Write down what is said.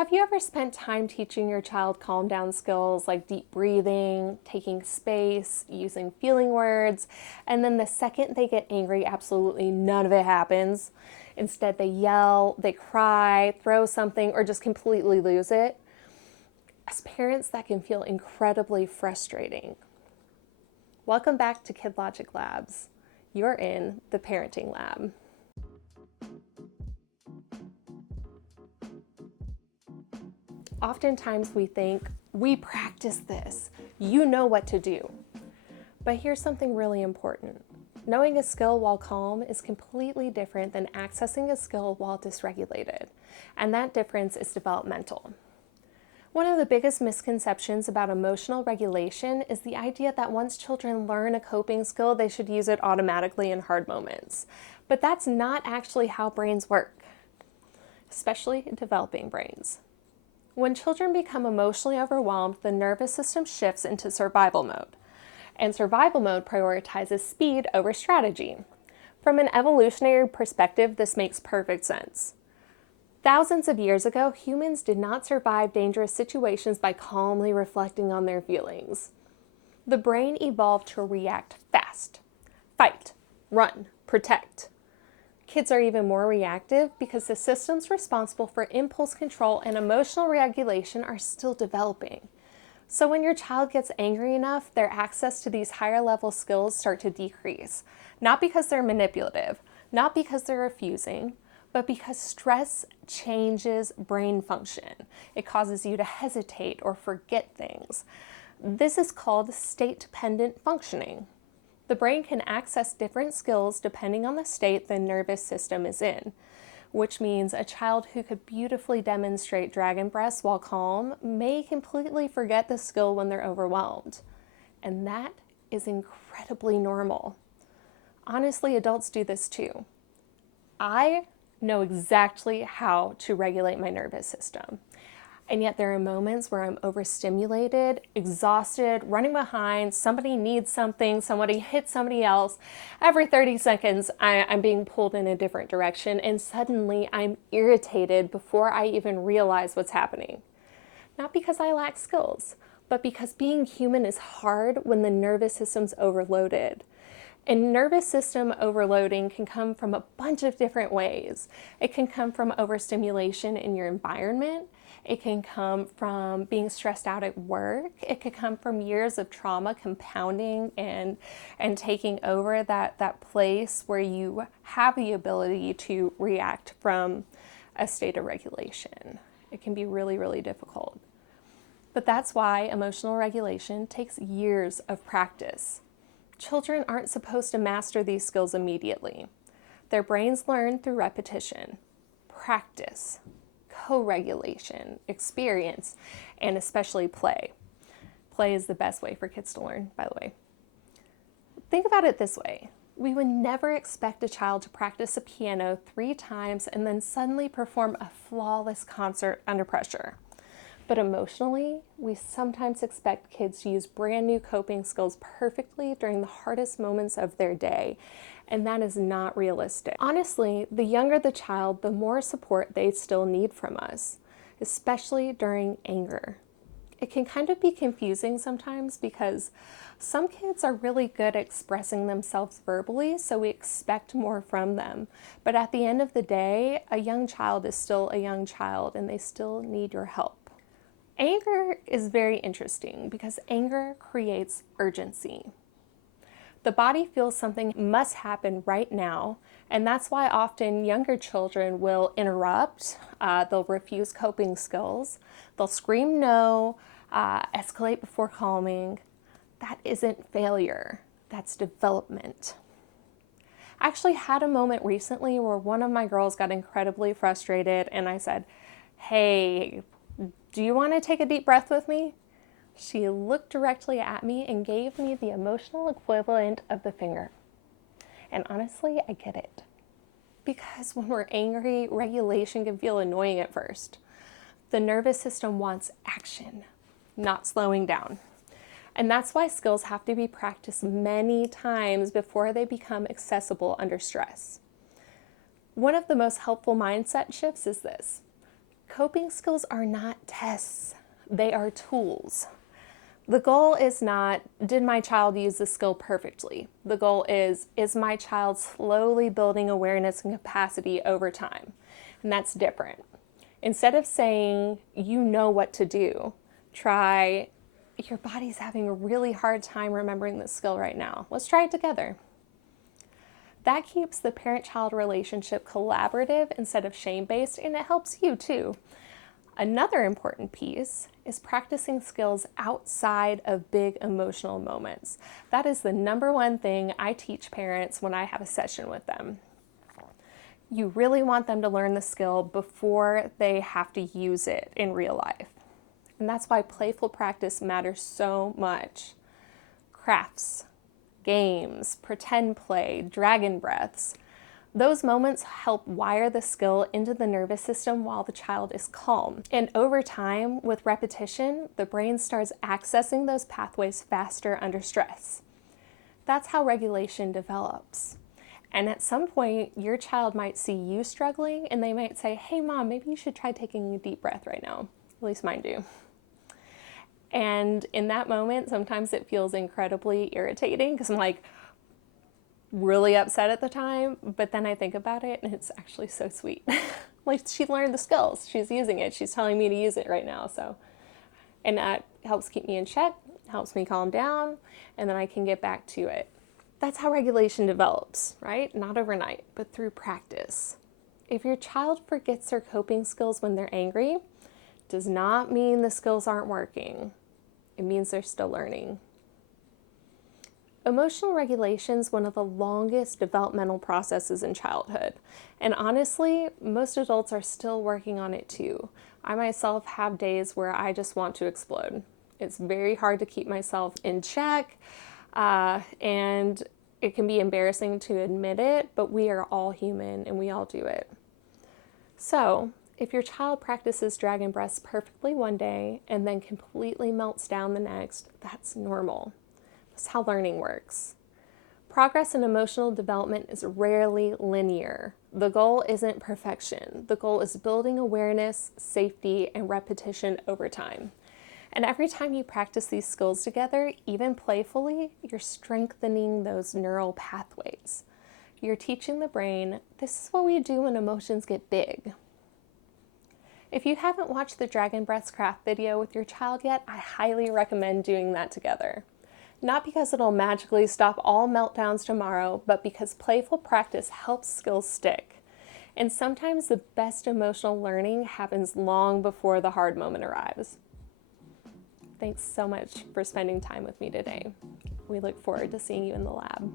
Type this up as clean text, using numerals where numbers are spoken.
Have you ever spent time teaching your child calm down skills like deep breathing, taking space, using feeling words, and then the second they get angry, absolutely none of it happens? Instead, they yell, they cry, throw something, or just completely lose it. As parents, that can feel incredibly frustrating. Welcome back to Kid Logic Labs. You're in the parenting lab. Oftentimes we think, we practice this, you know what to do. But here's something really important. Knowing a skill while calm is completely different than accessing a skill while dysregulated, and that difference is developmental. One of the biggest misconceptions about emotional regulation is the idea that once children learn a coping skill, they should use it automatically in hard moments. But that's not actually how brains work, especially developing brains. When children become emotionally overwhelmed, the nervous system shifts into survival mode. And survival mode prioritizes speed over strategy. From an evolutionary perspective, this makes perfect sense. Thousands of years ago, humans did not survive dangerous situations by calmly reflecting on their feelings. The brain evolved to react fast. Fight, run, protect. Kids are even more reactive because the systems responsible for impulse control and emotional regulation are still developing. So when your child gets angry enough, their access to these higher level skills start to decrease. Not because they're manipulative, not because they're refusing, but because stress changes brain function. It causes you to hesitate or forget things. This is called state-dependent functioning. The brain can access different skills depending on the state the nervous system is in, which means a child who could beautifully demonstrate dragon breaths while calm may completely forget the skill when they're overwhelmed. And that is incredibly normal. Honestly, adults do this too. I know exactly how to regulate my nervous system. And yet there are moments where I'm overstimulated, exhausted, running behind, somebody needs something, somebody hits somebody else. Every 30 seconds, I'm being pulled in a different direction, and suddenly I'm irritated before I even realize what's happening. Not because I lack skills, but because being human is hard when the nervous system's overloaded. And nervous system overloading can come from a bunch of different ways. It can come from overstimulation in your environment. It can come from being stressed out at work. It could come from years of trauma compounding and taking over that place where you have the ability to react from a state of regulation. It can be really, really difficult. But that's why emotional regulation takes years of practice. Children aren't supposed to master these skills immediately. Their brains learn through repetition, practice, co-regulation, experience, and especially play. Play is the best way for kids to learn, by the way. Think about it this way. We would never expect a child to practice a piano 3 times and then suddenly perform a flawless concert under pressure. But emotionally, we sometimes expect kids to use brand new coping skills perfectly during the hardest moments of their day, and that is not realistic. Honestly, the younger the child, the more support they still need from us, especially during anger. It can kind of be confusing sometimes because some kids are really good at expressing themselves verbally, so we expect more from them. But at the end of the day, a young child is still a young child and they still need your help. Anger is very interesting because anger creates urgency. The body feels something must happen right now, and that's why often younger children will interrupt, they'll refuse coping skills, they'll scream no, escalate before calming. That isn't failure, that's development. I actually had a moment recently where one of my girls got incredibly frustrated and I said, "Hey, do you want to take a deep breath with me?" She looked directly at me and gave me the emotional equivalent of the finger. And honestly, I get it. Because when we're angry, regulation can feel annoying at first. The nervous system wants action, not slowing down. And that's why skills have to be practiced many times before they become accessible under stress. One of the most helpful mindset shifts is this: Coping skills are not tests, they are tools. The goal is not, did my child use the skill perfectly? The goal is my child slowly building awareness and capacity over time? And that's different. Instead of saying, you know what to do, try, your body's having a really hard time remembering this skill right now. Let's try it together. That keeps the parent-child relationship collaborative instead of shame-based, and it helps you too. Another important piece is practicing skills outside of big emotional moments. That is the number one thing I teach parents when I have a session with them. You really want them to learn the skill before they have to use it in real life. And that's why playful practice matters so much. Crafts, games, pretend play, dragon breaths. Those moments help wire the skill into the nervous system while the child is calm. And over time, with repetition, the brain starts accessing those pathways faster under stress. That's how regulation develops. And at some point, your child might see you struggling and they might say, hey mom, maybe you should try taking a deep breath right now. At least mine do. And in that moment, sometimes it feels incredibly irritating because I'm like really upset at the time, but then I think about it and it's actually so sweet. Like she learned the skills, she's using it, she's telling me to use it right now. And that helps keep me in check, helps me calm down, and then I can get back to it. That's how regulation develops, right? Not overnight, but through practice. If your child forgets their coping skills when they're angry, does not mean the skills aren't working. It means they're still learning. Emotional regulation is one of the longest developmental processes in childhood. And honestly, most adults are still working on it too. I myself have days where I just want to explode. It's very hard to keep myself in check, and it can be embarrassing to admit it, but we are all human and we all do it. So, if your child practices dragon breaths perfectly one day and then completely melts down the next, that's normal. That's how learning works. Progress in emotional development is rarely linear. The goal isn't perfection. The goal is building awareness, safety, and repetition over time. And every time you practice these skills together, even playfully, you're strengthening those neural pathways. You're teaching the brain, this is what we do when emotions get big. If you haven't watched the Dragon Breaths craft video with your child yet, I highly recommend doing that together. Not because it'll magically stop all meltdowns tomorrow, but because playful practice helps skills stick. And sometimes the best emotional learning happens long before the hard moment arrives. Thanks so much for spending time with me today. We look forward to seeing you in the lab.